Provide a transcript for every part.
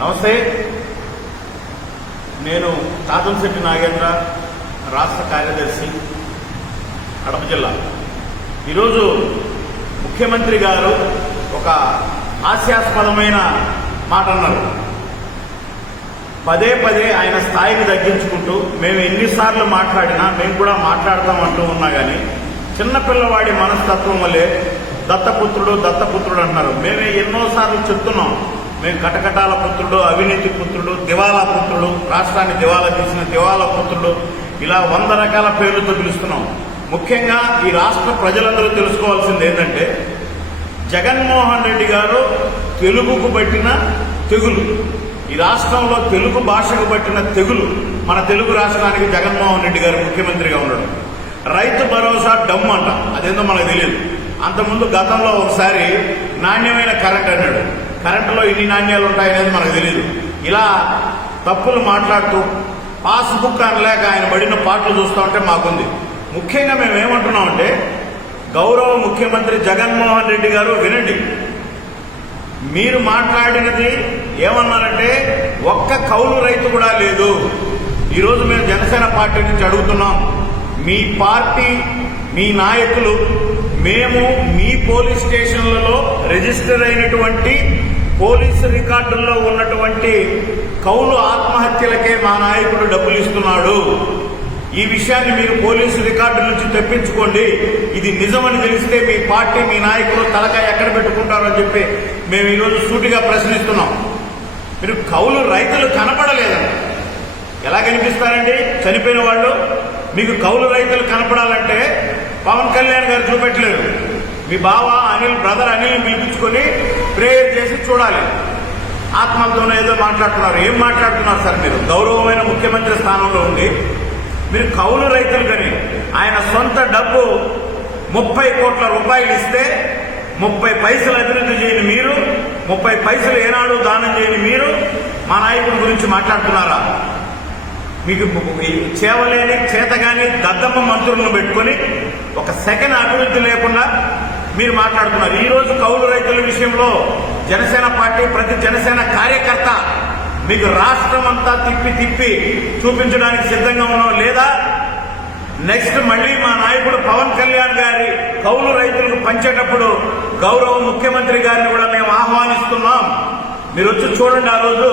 నమస్తే. నేను తాతంశెట్టి నాగేంద్ర రాష్ట్ర కార్యదర్శి కడప జిల్లా. ఈరోజు ముఖ్యమంత్రి గారు ఒక హాస్యాస్పదమైన మాట అన్నారు పదే పదే ఆయన స్థాయిని తగ్గించుకుంటూ మేము ఎన్నిసార్లు మాట్లాడినా మేము కూడా మాట్లాడతాం అంటూ ఉన్నా కానీ చిన్నపిల్లవాడి మనస్తత్వం వల్లే దత్తపుత్రుడు దత్తపుత్రుడు అంటున్నారు మేమే ఎన్నోసార్లు చెప్తున్నాం. మేము కటకటాల పుత్రుడు అవినీతి పుత్రుడు దివాలా పుత్రుడు రాష్ట్రాన్ని దివాలా తీసిన దివాలా పుత్రుడు ఇలా వంద రకాల పేర్లతో పిలుస్తున్నాం. ముఖ్యంగా ఈ రాష్ట్ర ప్రజలందరూ తెలుసుకోవాల్సింది ఏంటంటే జగన్మోహన్ రెడ్డి గారు తెలుగుకు పట్టిన తెగులు. ఈ రాష్ట్రంలో తెలుగు భాషకు పట్టిన తెగులు మన తెలుగు రాష్ట్రానికి జగన్మోహన్ రెడ్డి గారు ముఖ్యమంత్రిగా ఉన్నాడు రైతు భరోసా డమ్ అంట అదేందో మనకు తెలియదు. అంతకుముందు గతంలో ఒకసారి నాణ్యమైన కరెంట్ అన్నాడు. కరెంటులో ఇన్ని నాణ్యాలు ఉంటాయనేది మనకు తెలియదు ఇలా తప్పులు మాట్లాడుతూ పాస్బుక్ అనలేక ఆయన పడిన పాటలు చూస్తూ ఉంటే మాకుంది. ముఖ్యంగా మేము ఏమంటున్నామంటే గౌరవ ముఖ్యమంత్రి జగన్మోహన్ రెడ్డి గారు వినండి. మీరు మాట్లాడినది ఏమన్నారంటే ఒక్క కౌలు రైతు కూడా లేదు. ఈరోజు మేము జనసేన పార్టీ నుంచి అడుగుతున్నాం. మీ పార్టీ మీ నాయకులు మేము మీ పోలీస్ స్టేషన్లలో రిజిస్టర్ అయినటువంటి పోలీసు రికార్డుల్లో ఉన్నటువంటి కౌలు ఆత్మహత్యలకే మా నాయకుడు డబ్బులు ఇస్తున్నాడు. ఈ విషయాన్ని మీరు పోలీసు రికార్డు నుంచి తెప్పించుకోండి. ఇది నిజమని తెలిస్తే మీ పార్టీ మీ నాయకులు తలకాయ ఎక్కడ పెట్టుకుంటారని చెప్పి మేము ఈరోజు సూటిగా ప్రశ్నిస్తున్నాం. మీరు కౌలు రైతులు కనపడలేదండి ఎలా కనిపిస్తారండి? చనిపోయిన వాళ్ళు మీకు కౌలు రైతులు కనపడాలంటే పవన్ కళ్యాణ్ గారు చూపెట్టలేరు మీ బావ అనిల్ బ్రదర్ అనిల్ని పిలిపించుకొని ప్రేయర్ చేసి చూడాలి. ఆత్మలతోనే ఏదో మాట్లాడుతున్నారు. ఏం మాట్లాడుతున్నారు సార్ మీరు? గౌరవమైన ముఖ్యమంత్రి స్థానంలో ఉండి. మీరు కౌలు రైతులు కానీ ఆయన సొంత డబ్బు ముప్పై కోట్ల రూపాయలు ఇస్తే ముప్పై పైసలు అభివృద్ధి చేయని మీరు ముప్పై పైసలు ఏనాడు దానం చేయని మీరు మా నాయకుడి గురించి మాట్లాడుతున్నారా? మీకు ఈ చేవలేని చేతగాని దద్దమ్మ మంత్రులను పెట్టుకొని ఒక సెకండ్ అభివృద్ధి లేకుండా మీరు మాట్లాడుతున్నారు. ఈ రోజు కౌలు రైతుల విషయంలో జనసేన పార్టీ ప్రతి జనసేన కార్యకర్త మీకు రాష్ట్రం అంతా తిప్పి తిప్పి చూపించడానికి సిద్ధంగా ఉన్నాం లేదా? నెక్స్ట్ మళ్ళీ మా నాయకుడు పవన్ కళ్యాణ్ గారి కౌలు రైతులకు పంచేటప్పుడు గౌరవ ముఖ్యమంత్రి గారిని కూడా మీరు వచ్చి చూడండి ఆ రోజు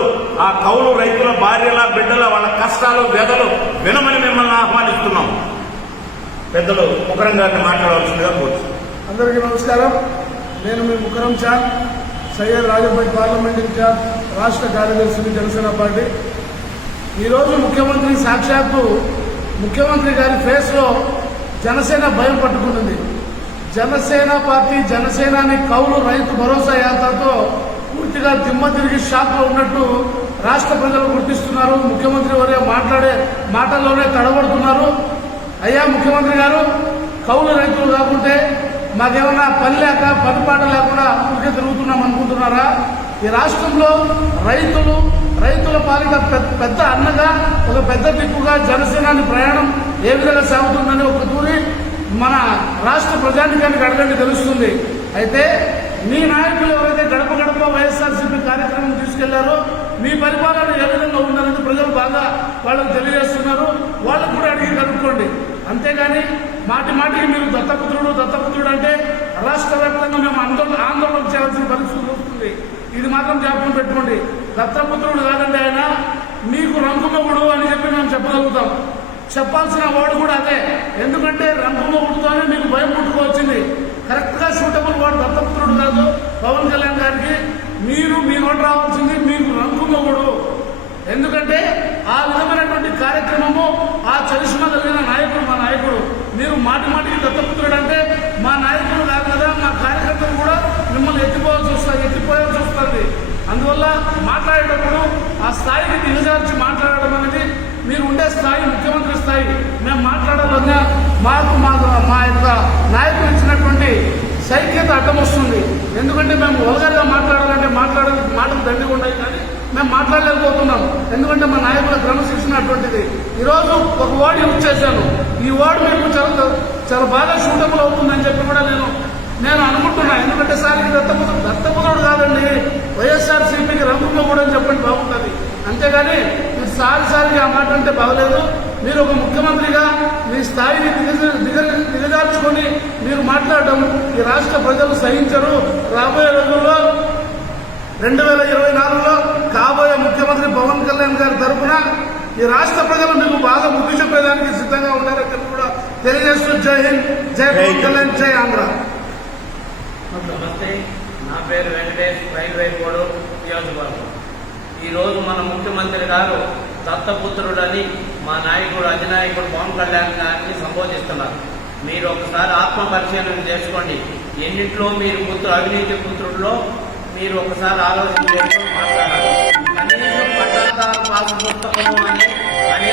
ఆ కౌలు రైతుల భార్యల బిడ్డల వాళ్ళ కష్టాలు వ్యధలు వినమని మిమ్మల్ని ఆహ్వానిస్తున్నాం. పెద్దలు ముఖరం గారిని మాట్లాడవలసిందిగా కోరుతున్నాం. అందరికీ నమస్కారం. నేను మీ ముఖరం చాన్ సయ్యద్ రాజపేట్ పార్లమెంట్ ఇన్ఛార్జ్ రాష్ట్ర కార్యదర్శిని జనసేన పార్టీ. ఈరోజు ముఖ్యమంత్రి సాక్షాత్తు ముఖ్యమంత్రి గారి ఫేస్లో జనసేన భయం పట్టుకుంటుంది. జనసేన పార్టీ జనసేనాని కౌలు రైతు భరోసా యాత్రతో పూర్తిగా దిమ్మ తిరిగి షాక్లో ఉన్నట్టు రాష్ట్ర ప్రజలు గుర్తిస్తున్నారు. ముఖ్యమంత్రి వారే మాట్లాడే మాటల్లోనే తడబడుతున్నారు. అయ్యా ముఖ్యమంత్రి గారు కౌలు రైతులు కాకుంటే మాకేమన్నా పని లేక పనిపాట లేకుండా ఊరికే తిరుగుతున్నాం అనుకుంటున్నారా? ఈ రాష్ట్రంలో రైతులు రైతుల పాలిక పెద్ద పెద్ద అన్నగా ఒక పెద్ద దిక్కుగా జనసేనాని ప్రయాణం ఏ విధంగా సాగుతుందని ఒక తూరి మన రాష్ట్ర ప్రజానికానికి అడగండి తెలుస్తుంది. అయితే మీ నాయకులు ఎవరైతే గడప గడప వైఎస్ఆర్సీపీ కార్యక్రమం తీసుకెళ్ళారో మీ పరిపాలన ఏ విధంగా ఉందనేది ప్రజలు బాగా వాళ్ళకు తెలియజేస్తున్నారు. వాళ్ళకు కూడా అడిగి కనుక్కోండి. అంతేగాని మాటి మాటికి మీరు దత్తపుత్రుడు దత్తపుత్రుడు అంటే రాష్ట్ర వ్యాప్తంగా మేము ఆందోళన ఆందోళన చేయాల్సిన పరిస్థితి వస్తుంది. ఇది మాత్రం జ్ఞాపకం పెట్టుకోండి. దత్తపుత్రుడు కాదండి ఆయన మీకు రంగుమొగుడు అని చెప్పి మేము చెప్పగలుగుతాం. చెప్పాల్సిన వాడు కూడా అదే. ఎందుకంటే రంగుమొగుడుతోనే మీకు భయం పుట్టుకొచ్చింది. కరెక్ట్గా గా సూటబుల్ వాడు దత్తపుత్రుడు కాదు పవన్ కళ్యాణ్ గారికి మీరు మీ నోట రావాల్సింది మీకు రంగుమగుడు ఎందుకంటే ఆ విధమైనటువంటి కార్యక్రమము ఆ చరిష్మా కలిగిన నాయకుడు మా నాయకుడు. మీరు మాటి మాటికి దత్తపుత్రుడు అంటే మా నాయకుడు కాదు కదా మా కార్యకర్తలు కూడా మిమ్మల్ని ఎత్తిపోవాల్సి వస్తుంది ఎత్తిపోయాల్సి వస్తుంది అందువల్ల మాట్లాడేటప్పుడు ఆ స్థాయికి దిగజార్చి మాట్లాడడం అనేది మీరు ఉండే స్థాయి ముఖ్యమంత్రి స్థాయి. మేము మాట్లాడాలన్నా మాకు మా యొక్క నాయకులు ఇచ్చినటువంటి శైక్యత అడ్డం వస్తుంది. ఎందుకంటే మేము వల్గర్గా మాట్లాడాలంటే మాట్లాడ మాటలు దండి ఉన్నాయి కానీ మేము మాట్లాడలేకపోతున్నాం. ఎందుకంటే మా నాయకుల క్రమశిక్షణ అటువంటిది. ఈరోజు ఒక వార్డు యూజ్ చేశాను. ఈ వార్డు మీకు చాలా చాలా బాగా సూటబుల్ అవుతుందని చెప్పి కూడా నేను నేను అనుకుంటున్నా. ఎందుకంటే సార్ ఇది దత్తపుతుడు కాదండి. వైఎస్ఆర్ సిపికి రంగుల్లో కూడా అని చెప్పండి బాగుంటుంది. అంతేగాని సార్ సార్కి ఆ మాట అంటే బాగలేదు. మీరు ఒక ముఖ్యమంత్రిగా మీ స్థాయిని దిగజ దిగ- దిగజార్చుకొని మీరు మాట్లాడడం ఈ రాష్ట్ర ప్రజలు సహించరు. రాబోయే రోజుల్లో రెండు వేల ఇరవై నాలుగులో కాబోయే ముఖ్యమంత్రి పవన్ కళ్యాణ్ గారి తరఫున ఈ రాష్ట్ర ప్రజలు మీకు బాగా బుద్ధి చెప్పేదానికి సిద్ధంగా ఉన్నారని కూడా తెలియజేస్తూ జై హింద్ జై పవన్ కళ్యాణ్ జై ఆంధ్ర. నమస్తే నా పేరు వెంకటేష్ రైల్వే కోడు నియోజకవర్గం. ఈరోజు మన ముఖ్యమంత్రి గారు దత్తపుత్రుడని మా నాయకుడు అధినాయకుడు పవన్ కళ్యాణ్ గారిని సంబోధిస్తున్నారు. మీరు ఒకసారి ఆత్మ పరిశీలన చేసుకోండి. ఎన్నింటిలో మీరు పుత్రు అవినీతి పుత్రుల్లో మీరు ఒకసారి ఆలోచన చేసుకుని మాట్లాడాలి. కనీసం పట్టాదారు పాస్ పుస్తకము అని